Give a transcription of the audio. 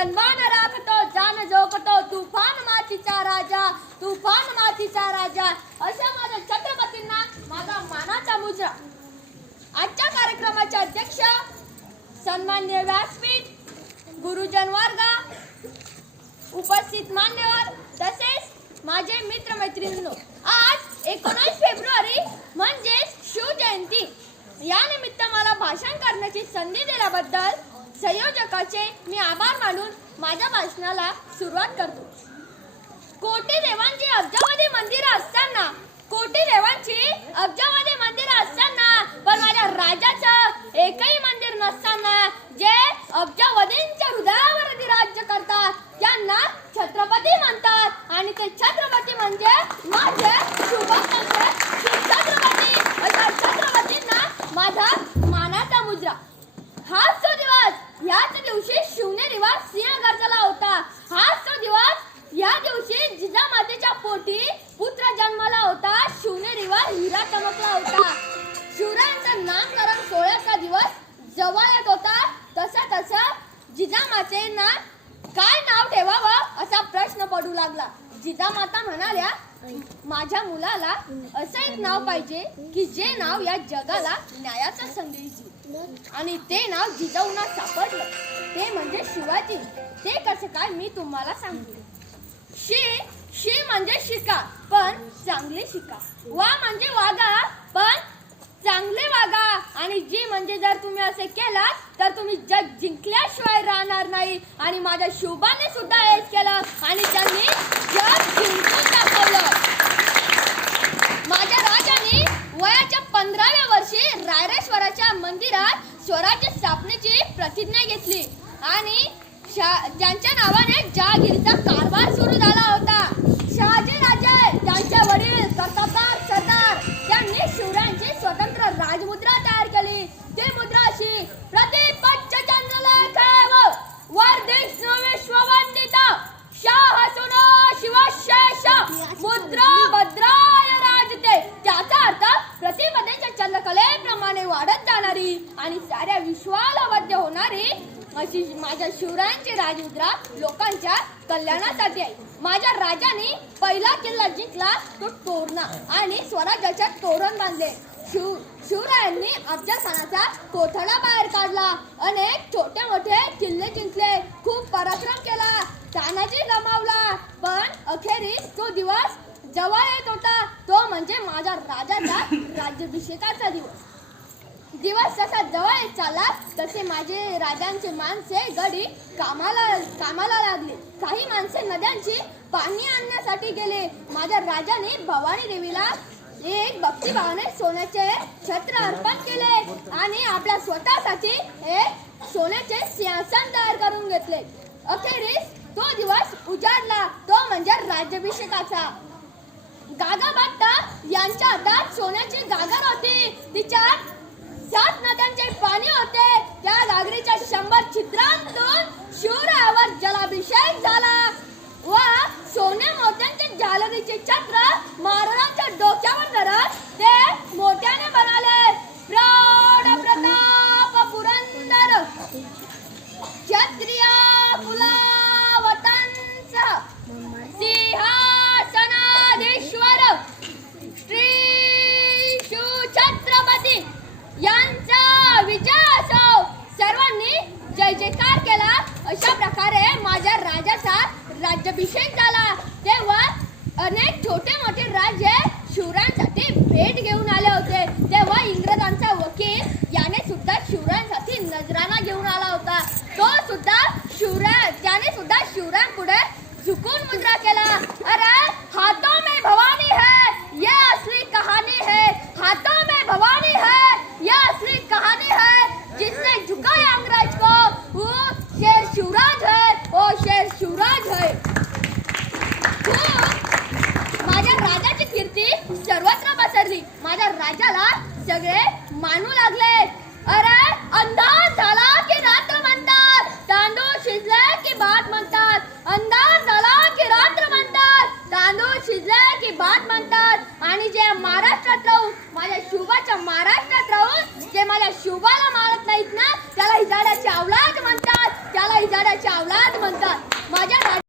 सन्मान राखतो जान जोखतो तुफान मातीचा राजा तुफान मातीचा राजा. अशा माझ्या छत्रपतींना माझा मानाचा मुजरा. आजच्या कार्यक्रमाचे अध्यक्ष सन्मान्य व्यासपीठ गुरुजन वर्ग उपस्थित मान्यवर तसेच माझे मित्र मैत्रिणींनो आज एकोणीस फेब्रुवारी म्हणजेच शिवजयंती. या निमित्त मला भाषण करण्याची संधी दिल्याबद्दल संयोजकाचे मी आभार मानून माझ्या भाषणाला सुरुवात करतो. कोटी देवांची अब्जावधी मंदिरं असताना कोटी देवांची अब्जावधी मंदिरं असताना पण माझ्या राजाचं एकही मंदिर नसताना जे अब्जावधींच्या हृदयावरती राज्य करतात त्यांना छत्रपती म्हणतात. आणि ते छत्रपती म्हणजे माझे छत्रपती अशा छत्रपतींना माझा मानाचा मुजरा. हाच तो दिवस याच दिवशी शिवनेरीवर सिंह गरजला होता. हाच तो दिवस या दिवशी जिजामातेच्या पोटी पुत्र जन्माला होता. शिवनेरीवर हिरा चमकला होता. शिवरायांचा नामकरण सोहळ्याचा दिवस जवळ येत होता. तसा तसा जिजामातेंना काय नाव ठेवावं असा प्रश्न पडू लागला. जिजामाता म्हणाल्या माझ्या मुलाला असं एक नाव पाहिजे की जे नाव या जगाला न्यायाचा संदेश देईल. आणि ते नाव जिजाऊंना सापडलं. ते म्हणजे शिवाजी. ते कसं काय मी तुम्हाला सांगते. शी शी म्हणजे शिका पण चांगले शिका वा म्हणजे वागा पण चांगले वागा. आणि जी म्हणजे जर तुम्ही असे केलात तर तुम्ही जग जिंकल्याशिवाय राहणार नाही. आणि माझ्या शुभाने सुद्धा हेच केलं. आणि त्यांनी जग जिंकून दाखवलं. माझ्या राजाने वयाच्या पंधराव्या वर्षी रायरेश्वराच्या मंदिरात स्वराज्य स्थापनेची प्रतिज्ञा घेतली. आणि शा- त्यांच्या नावाने जहागिरीचा कारभार सुरू झाला होता. शहाजी मुद्रा भद्राय राजते. त्याचा अर्थ प्रतिपदेच्या चंद्रकलेप्रमाणे वाढत जाणारी आणि साऱ्या विश्वाला वद्य होणारी अशी माझ्या शिवरायांची राजमुद्रा लोकांच्या कल्याणासाठी आहे. माझ्या राजाने पहिला किल्ला जिंकला तो तोरणा आणि स्वराज्याच्या तोरण बांधले. शिव शिवरायांनी आमच्या खानाचा कोथळा बाहेर काढला. अनेक छोटे मोठे किल्ले जिंकले. खूप पराक्रम केला. तानाजी तरी अखेरीस तो दिवस जवळ येत होता. तो म्हणजे माझ्या राजाचा राज्याभिषेकाचा दिवस. दिवस जसा जवळ येत चालला तसे माझे राजांचे माणसे गडी कामाला कामाला लागले. काही माणसे नद्यांची पाणी आणण्यासाठी गेले. माझ्या राजाने भवानी देवीला एक भक्ती भक्तिभावाने सोन्याचे छत्र अर्पण केले आणि आपल्या स्वतःसाठी एक सोन्याचे सिंहासन तयार करून घेतले. अखेरीस तो दिवस उजाडला. राज्याभिषेकाचा. गागा बाट्टा यांच्या हातात सोन्याची गागर होती तिच्यात सात नद्यांचे पाणी होते. त्या गागरीच्या शंभर छिद्रांतून शिवरायावर जलाभिषेक झाला. व सोने मोत्यांचे जालरीचे छत्र महाराजांच्या डोक्यावर धरत ते मोठ्याने म्हणाले प्रौढ प्रताप पुरंदर क्षत्रिय कुलावतांचा सिंहासनाधीश्वर श्री शिवछत्रपती यांचा विजय असो सर्वांनी जय जयकार केला अशा प्रकारे माझ्या राजाचा राज्याभिषेक झाला तेव्हा अनेक छोटे मोठे राज्य शिवरायांसाठी भेट घेऊन आले होते. तेव्हा इंग्रजांचा वकील याने सुद्धा शिवरायांसाठी नजराना घेऊन आला होता. तो सुद्धा शिवराय त्याने सुद्धा शिवरायांपुढे झुकून मुद्रा केला अरे हाथों में भवानी है ये असली कहानी है हाथों में भवानी है ये असली कहानी है जिसने झुकाया अंग्रेज को वो शेर शिवराज है वो शेर शिवराज है खूप माझ्या राजाची कीर्ती सर्वत्र पसरली माझ्या राजाला सगळे मानू लागले. अरे अंधार झाला की रात्र म्हणतात. तांदूळ शिजले की भात म्हणतात. अंधार झाला की रात्र म्हणतात. तांदूळ शिजले की भात म्हणतात. आणि जे महाराष्ट्रात राहून माझ्या शुभाच्या महाराष्ट्रात राहून जे माझ्या शुभाला मारत